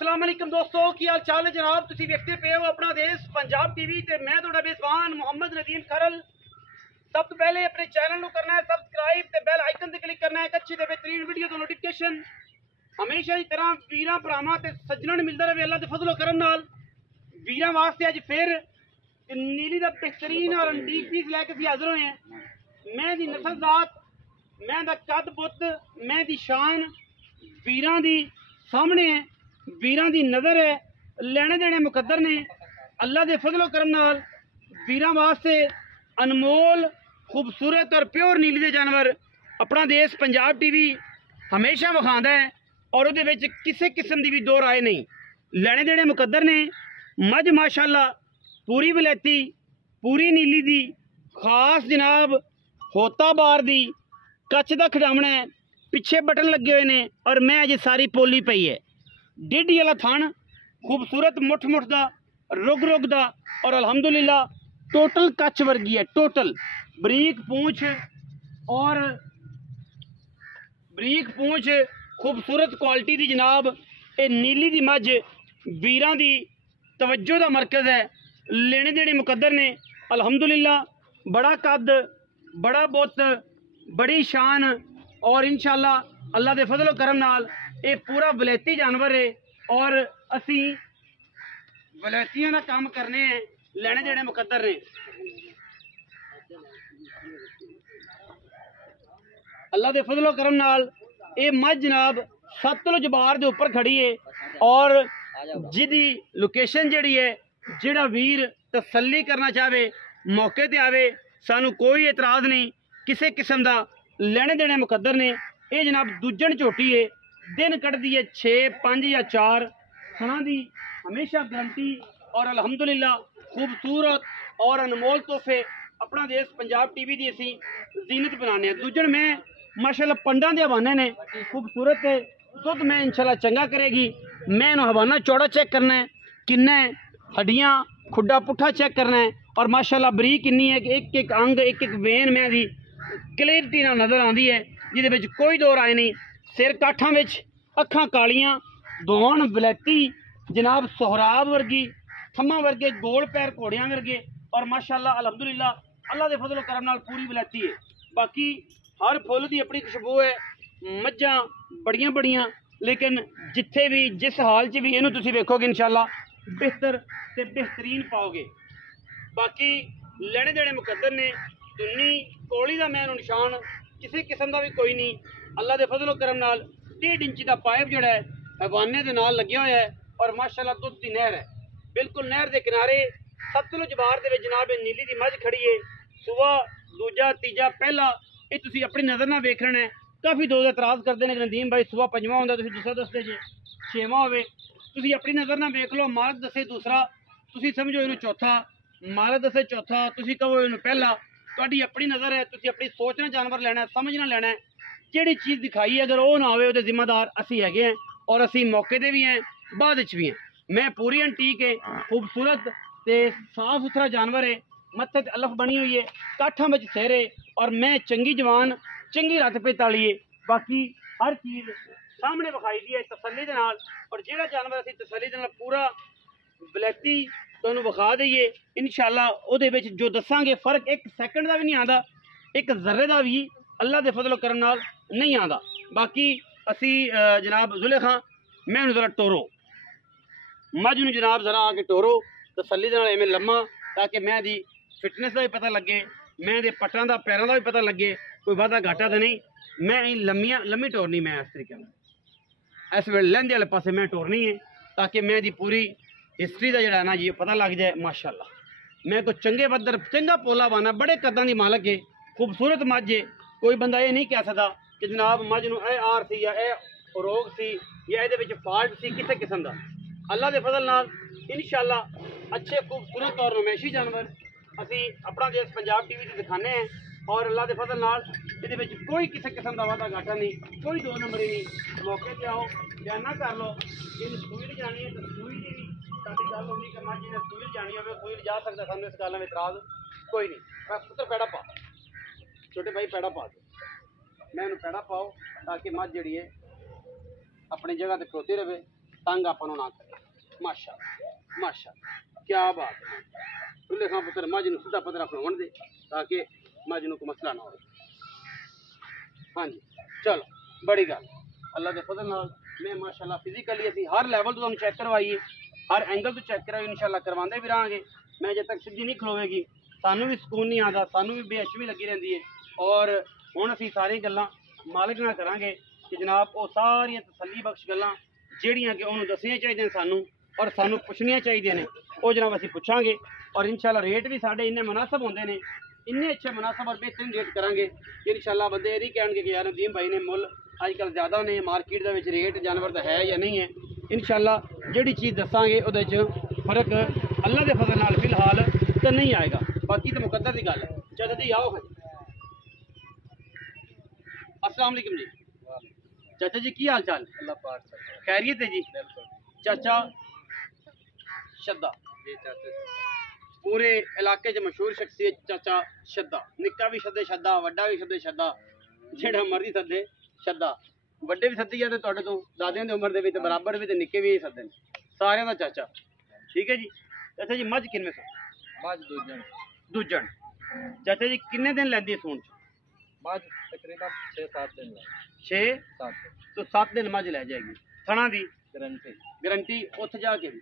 अस्सलाम वालेकुम दोस्तों, की हाल चाल है जनाब। तुसी देखते पे हो अपना देश पंजाब टीवी ते मैं तुहाडा मेज़बान मोहम्मद नदीम खरल। सब तो पहले अपने चैनल को करना है सबसक्राइब ते बेल आइकन ते क्लिक करना है। एक अच्छी ते बेहतरीन वीडियो तो नोटिफिकेशन हमेशा की तरह वीरां भरावां ते सज्जनां नूं मिलदा रहे अल्लाह दे फजलो करम नाल। वीरां वास्ते अज फिर नीली दा बेहतरीन और अंटीक पीस लैके असीं हाज़र होए हैं। मैं दी नस्ल जात, मैं दा कद पुत, मैं दी शान वीरां दी सामने है, वीरां दी नज़र है। लैने देने मुकद्दर ने अल्लाह दे फजलो करम नाल वीरां वास्ते अनमोल खूबसूरत और प्योर नीली दे जानवर अपना देश पंजाब टीवी हमेशा विखांदा है और उहदे विच किसी किस्म की भी दो राय नहीं। लैने देने मुकद्दर ने। मझ माशाअल्लाह पूरी वलैती, पूरी नीली दी, खास जनाब होता बार दी, कच्च दा खिडावना है, पिछे बटन लगे हुए ने और मैं अज सारी पोली पई है। डिडी वाला थान खूबसूरत मुठ मुठ दा, रुग रुग दा और अल्हम्दुलिल्लाह टोटल कच्च वर्गी है। टोटल बरीक पूंछ और बरीक पूंछ खूबसूरत क्वालिटी दी जनाब ये नीली दी मझ वीरां दी तवज्जो दा मरकज़ है। लेने देने मुकद्दर ने अल्हम्दुलिल्लाह। बड़ा कद, बड़ा बुत, बड़ी शान और इंशाअल्लाह अल्लाह दे फजलो करम नाल ये पूरा वलैती जानवर है और असी वलैतियां दा काम करने हैं। लेने देने मुकद्दर ने अल्लाह दे फजलो करम नाल ये मझ जनाब सतलुज बार दे उपर खड़ी है और जिदी लोकेशन जिहड़ी है, जिहड़ा वीर तसल्ली करना चाहे मौके ते आवे, सानू कोई एतराज़ नहीं किसी किस्म का। लेने देने मुकद्दर ने ये जनाब दूजन झोटी है, दिन कटदी है 6, 5 या 4 खाना दी हमेशा गारंटी और अल्हम्दुलिल्लाह खूबसूरत और अनमोल तोहफे अपना देश पंजाब टीवी की असी जीनत बनाने। दूजन में माशाअल्लाह पंडां दे हवाने ने खूबसूरत है। दुध में इंशाल्लाह चंगा करेगी। मैं इन्हू हवाना चौड़ा चेक करना है, किन्ना है, हड्डियाँ खुड्डा पुट्ठा चेक करना है और माशाअल्लाह बरीक किन्नी है कि एक एक अंग एक एक वेन मैं दी क्लियरिटी नाल नज़र आती है, जिहदे विच कोई दो राय नहीं। सिर काठां विच, अखां कालियां, दोन वलैती जनाब सोहराब वर्गी, थम्मा वर्गे गोल पैर घोड़ियां वर्गे और माशाअल्लाह अल्हम्दुलिल्लाह अल्लाह दे फजलो करम नाल पूरी वलैती है। बाकी हर फुल दी अपनी खुशबू है। मज्जां बड़ियां बड़ियां, लेकिन जिथे भी जिस हाल च भी इनू तुसीं वेखोगे इंशाअल्लाह बेहतर ते बेहतरीन पाओगे। बाकी लेने देने मुकद्दर ने दुन्नी कोली का मैं निशान किसी किस्म का भी कोई नहीं। अल्लाह के फजलो करम नाल 1.5 इंच का पाइप जोड़ा है हवाने के नाल लग्या हुआ है और माशाअल्लाह दुध की नहर है। बिल्कुल नहर के किनारे सतलुज बार दे विच जनाब नीली की मझ खड़ी है। सुबह दूजा तीजा पहला ये तुसीं अपनी नज़र ना वेख लेना है। काफ़ी दोस्त एतराज़ करते हैं कि नदीम भाई सुबह 5वां होंदा तुसीं दूसरा दसदे जे, 6वां होवे, तुसीं अपनी नज़र ना वेख लो। मालक दसे दूसरा, तुसीं समझो इनू चौथा, मालक दसे चौथा, तुसीं कहो इनू पहला। तुहाडी अपनी नज़र है, तुसीं अपनी सोचना जानवर लेना है, समझना लेना है। जिहड़ी चीज़ दिखाई है अगर वो ना होवे उहदे जिम्मेदार असीं हैगे हैं और असीं मौके ते भी हैं, बाद विच भी हैं। मैं पूरी अंटीक है, खूबसूरत ते साफ सुथरा जानवर है। मत्थे ते अलफ बनी हुई है, काठां विच सिर है और मैं चंगी जवान चंगी रत पित वाली है। बाकी हर चीज़ सामने विखाई दी है तसल्ली दे नाल और जिहड़ा जानवर असीं तसल्ली दे नाल पूरा वलैती तुहानूं विखा दईए इंशाअल्लाह उहदे विच जो दसांगे फर्क 1 सैकंड का भी नहीं आंदा, 1 ज़र्रे का भी अल्लाह दे फजलो करम नाल नहीं आंदा। बाकी असी जनाब जुलेखा मैं जरा टोरो मझ नूं जनाब जरा आके टोरो तसल्ली दे नाल एवें लम्मा, ताकि मैं दी फिटनेस का भी पता लगे, मैं दे पट्टां दा पैरों का भी पता लगे, कोई वादा घाटा तो नहीं। मैं लम्मी टोरनी मैं इस तरीके इस वे लहंदे वाले पासे मैं टोरनी है ताकि मैं दी पूरी हिस्टरी का जरा ना जी पता लग जाए। माशाअल्लाह मैं को चंगे बदर चंगा पोला बाना बड़े कदां दी मालक है, खूबसूरत मझ है। कोई बंदा ये नहीं कह सकता कि जनाब मझ नूं ए आर सी या ए रोग सी या ये विच फाल्ट सी किसी किस्म का। अल्लाह के फजल नाल इंशाअल्लाह अच्छे खूबसूरत और रमेशी जानवर असी अपना देश पंजाब टीवी से दिखाने हैं और अल्लाह के फजल नाल ये विच कोई किसी किस्म का वादा घाटा नहीं, कोई दो नंबरी नहीं। मौके पर आओ जाना कर लो। जिन सूई जानी है तो सूई की भी साडी गल होंदी कि मझ जिन्हें सूई जानी हो सूई जा सकता, सानूं इस गल में इतराज़ कोई नहीं। बस पुत्र पैड़ा पा, छोटे भाई पैड़ा पा दो, मैं इन्हूं पैड़ा पाओ ताकि मझ जिहड़ी है अपनी जगह ते खड़ोती रहे तंग आप ना करे। माशा माशा क्या बात है। खुले खां पुत्र मज नूं सीधा पत्थर अपना होने दे ताकि मज नूं कोई मसला ना हो। हाँ जी चलो बड़ी गल अल्लाह के फजल नाल मैं माशाअल्लाह फिजिकली असी हर लैवल तो चेक करवाइए, हर एंगल तो चेक करवाइए, इंशाअल्लाह करवाते भी रहेंगे। मैं जब तक सीधी नहीं खलोवेगी सानू भी सुकून नहीं आता, सानू भी बेहश भी लगी रहती है। और हुण असी सारी गल्लां मालिक नाल करांगे कि जनाब वो सारियां तसल्ली बख्श गल्लां ਜਿਹੜੀਆਂ कि उन्होंने दसनियां चाहिए सानू और सानू पुछनियां चाहिए ने वो जनाब असी पुछांगे। और इंशाअल्लाह रेट भी साढ़े इन्ने मुनासब होंदे ने, इन्ने अच्छे मुनासब और बेहतरीन रेट करांगे कि इंशाअल्लाह बंदे ये कहेंगे कि यार नदीम भाई ने मुल अजकल ज़्यादा ने मार्केट के रेट जानवर का है या नहीं है। इंशाअल्लाह जिहड़ी चीज़ दसांगे उहदे च फर्क अल्लाह के फजल नाल फिलहाल तो नहीं आएगा, बाकी तो मुकद्दर की गल है। चलो जी आओ अस्सलाम वालेकुम जी। चाचा जी की हाल चाल? अल्लाह पाक खैरियत है जी। चाचा शद्दा जी चाचा पूरे इलाके च मशहूर शख्सियत चाचा शद्दा, निक्का भी सदे शद्दा, वड्डा भी सदे शद्दा, जेड़ा मर्जी सदे शद्दा। वड्डे भी सद्दी जाते तुहाडे तो दादियां दी उम्र दे भी ते बराबर भी ते निक्के भी सदे ने, सारियां दा चाचा। ठीक है जी। चाचा जी मझ किन्ने सौ? मझ दूजन दूजन। चाचा जी किन्ने दिन लैंदी सूण च? मझ तकरीबन 6-7 दिन 6 तो 7 दिन मझ लै जाएगी। थणा दी गारंटी गारंटी उत्थे जाके भी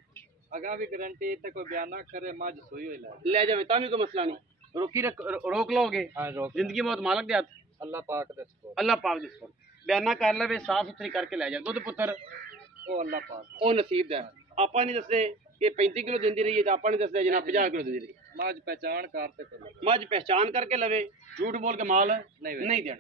अगा भी गारंटी ते कोई बयान ना करे मझ सोई हुई ले जावे तां भी कोई मसला नहीं, रोक लोगे। हाँ रोक जिंदगी बहुत मालक दे हाथ, अल्लाह पाक दे सपोर्ट, अल्लाह पाक दे सपोर्ट। बयाना कर लवे साफ सुथरी करके ले जाए। दुध पुत्र ओ अल्लाह पाक ਉਹ ਨਸੀਬ ਦਾ। ਆਪਾਂ ਨਹੀਂ ਦੱਸਦੇ ਕਿ 35 ਕਿਲੋ ਦਿੰਦੀ ਰਹੀ ਹੈ ਤਾਂ ਆਪਾਂ ਨਹੀਂ ਦੱਸਦੇ ਜਨਾਬ 50 ਕਿਲੋ ਦਿੰਦੀ ਰਹੀ। मझ पहचान करते कोई ਮੱਝ ਪਹਿਚਾਨ ਕਰਕੇ ਲਵੇ, ਝੂਠ ਬੋਲ ਕੇ ਮਾਲ ਨਹੀਂ ਦੇਣਾ,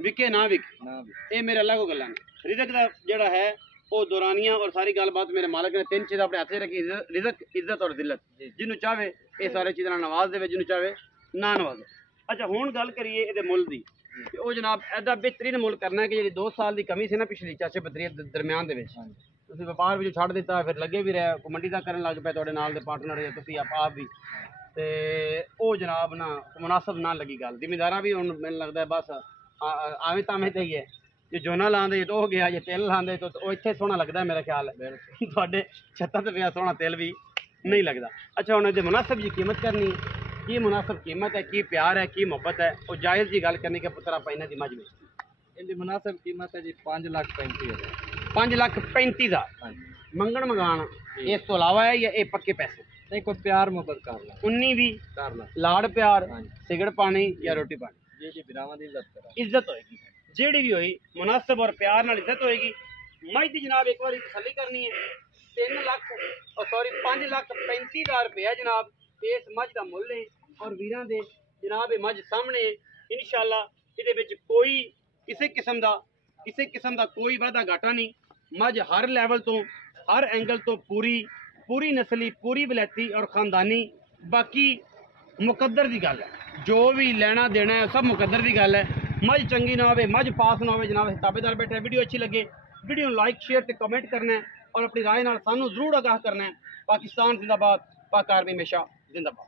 ਵਿਕੇ ਨਾ ਵਿਕੇ। ना भी ਇਹ ਮੇਰੇ ਅੱਲਾਹ ਕੋ ਗੱਲਾਂ ਨੇ। ਰਿਜ਼ਕ ਦਾ ਜਿਹੜਾ ਹੈ ਉਹ ਦੌਰਾਨੀਆਂ ਔਰ ਸਾਰੀ ਗੱਲਬਾਤ ਮੇਰੇ ਮਾਲਕ ਨੇ ਤਿੰਨ ਚੀਜ਼ਾਂ ਆਪਣੇ ਹੱਥ 'ਚ ਰੱਖੀ, ਰਿਜ਼ਕ, ਇੱਜ਼ਤ ਔਰ ਜ਼ਿਲਤ। ਜਿਹਨੂੰ ਚਾਹਵੇ ਇਹ ਸਾਰੇ ਚੀਜ਼ਾਂ ਨਾਲ ਨਵਾਜ਼ ਦੇਵੇ, ਜਿਹਨੂੰ ਚਾਹਵੇ ਨਾ ਨਵਾਜ਼ੇ। ਅੱਛਾ ਹੁਣ ਗੱਲ ਕਰੀਏ ਇਹਦੇ ਮੁੱਲ ਦੀ। ਤੇ ਉਹ ਜਨਾਬ ਐਡਾ ਬਿਹਤਰੀਨ ਮੁੱਲ ਕਰਨਾ ਹੈ ਕਿ ਜਿਹੜੀ 2 ਸਾਲ ਦੀ ਕਮੀ ਸੀ ਨਾ ਪਿਛਲੀ ਚਾਚੇ ਬਤਰੀਏ ਦਰਮਿਆਨ ਦੇ ਵਿੱਚ, ਤੁਸੀਂ ਵਪਾਰ ਵਿੱਚ ਛੱਡ ਦਿੱਤਾ, ਫਿਰ ਲੱਗੇ ਵੀ ਰਿਹਾ, ਮੰਡੀ ਦਾ ਕਰਨ ਲੱਗ ਪਿਆ, ਤੁਹਾਡੇ ਨਾਲ ਦੇ ਪਾਰਟਨਰ ਜਾਂ ਤੁਸੀਂ ਆਪ ਵੀ, ਤੇ ਉਹ ਜਨਾਬ ਨਾ ਮੁਨਾਸਬ ਨਾ ਲੱਗੀ ਗੱਲ। ਜ਼ਿਮੀਦਾਰਾਂ ਵੀ ਹੁਣ ਮੈਨੂੰ ਲੱਗਦਾ ਬਸ ਆਵੇਂ ਤਾਵੇਂ ਤੇ ਹੀ ਹੈ, ਜੇ ਝੋਨਾ ਲਾਉਂਦੇ ਤਾਂ ਉਹ ਗਿਆ, ਜੇ ਤਿਲ ਲਾਉਂਦੇ ਤਾਂ ਉਹ ਇੱਥੇ ਸੋਹਣਾ ਲੱਗਦਾ ਮੇਰਾ ਖਿਆਲ ਹੈ। ਤੁਹਾਡੇ ਛੱਤਾਂ ਤੇ ਪਿਆ ਸੋਹਣਾ ਤਿਲ ਵੀ ਨਹੀਂ ਲੱਗਦਾ। ਅੱਛਾ ਹੁਣ ਇਹਦੇ ਮੁਨਾਸਬ ਜੀ ਕੀਮਤ ਕਰਨੀ ਹੈ, ਕੀ ਮੁਨਾਸਬ ਕੀਮਤ ਹੈ, ਕੀ ਪਿਆਰ ਹੈ, ਕੀ ਮੁਹੱਬਤ ਹੈ, ਉਹ ਜਾਇਜ਼ ਜੀ ਗੱਲ ਕਰਨੀ ਕਿ ਪੁੱਤਰ ਆਪਾਂ ਇਹਨਾਂ ਦੀ ਮੱਝ ਵੇਚੀ। इनकी मुनासिब कीमत है जी 5,35,000। 5,35,000 हाँ जी ਮੰਗਣ ਮਗਾਣ ਇਸ ਤੋਂ ਇਲਾਵਾ ਹੈ ਜਾਂ ਇਹ ਪੱਕੇ ਪੈਸੇ? नहीं कोई प्यार मोहब्बत कर ला 19 ਵੀ कर ला ਲਾੜ ਪਿਆਰ, हाँ जी ਸਿਗੜ ਪਾਣੀ ਜਾਂ ਰੋਟੀ ਪਾਣੀ, जी जी बिरावां दी इज्जत करा ਇੱਜ਼ਤ ਹੋਏਗੀ ਜਿਹੜੀ ਵੀ ਹੋਈ ਮੁਨਾਸਬ ਔਰ ਪਿਆਰ ਨਾਲ ਇੱਜ਼ਤ ਹੋਏਗੀ। ਮੱਝ ਦੀ ਜਨਾਬ ਇੱਕ ਵਾਰੀ ਤਸੱਲੀ ਕਰਨੀ ਹੈ। 5,35,000 ਰੁਪਏ ਜਨਾਬ ਇਸ ਮੱਝ ਦਾ ਮੁੱਲ ਹੈ ਔਰ ਵੀਰਾਂ ਦੇ ਜਨਾਬ ਇਹ ਮੱਝ ਸਾਹਮਣੇ ਇਨਸ਼ਾਅੱਲਾ ਇਹਦੇ ਵਿੱਚ ਕੋਈ ਕਿਸੇ ਕਿਸਮ ਦਾ ਕੋਈ ਵਾਧਾ ਘਾਟਾ ਨਹੀਂ। ਮੱਝ ਹਰ ਲੈਵਲ ਤੋਂ ਹਰ ਐਂਗਲ ਤੋਂ पूरी नस्ली पूरी वलैती और ख़ानदानी, बाकी मुकद्दर की गल है, जो भी लेना देना है सब मुकद्दर की गल है। मझ चंगी ना हो, मझ पास ना हो जनाब ताबेदार बैठे। वीडियो अच्छी लगे वीडियो लाइक शेयर ते कमेंट करना है और अपनी राय नाल सानू जरूर आगाह करना है। पाकिस्तान जिंदाबाद, पाक आर्मी हमेशा जिंदाबाद।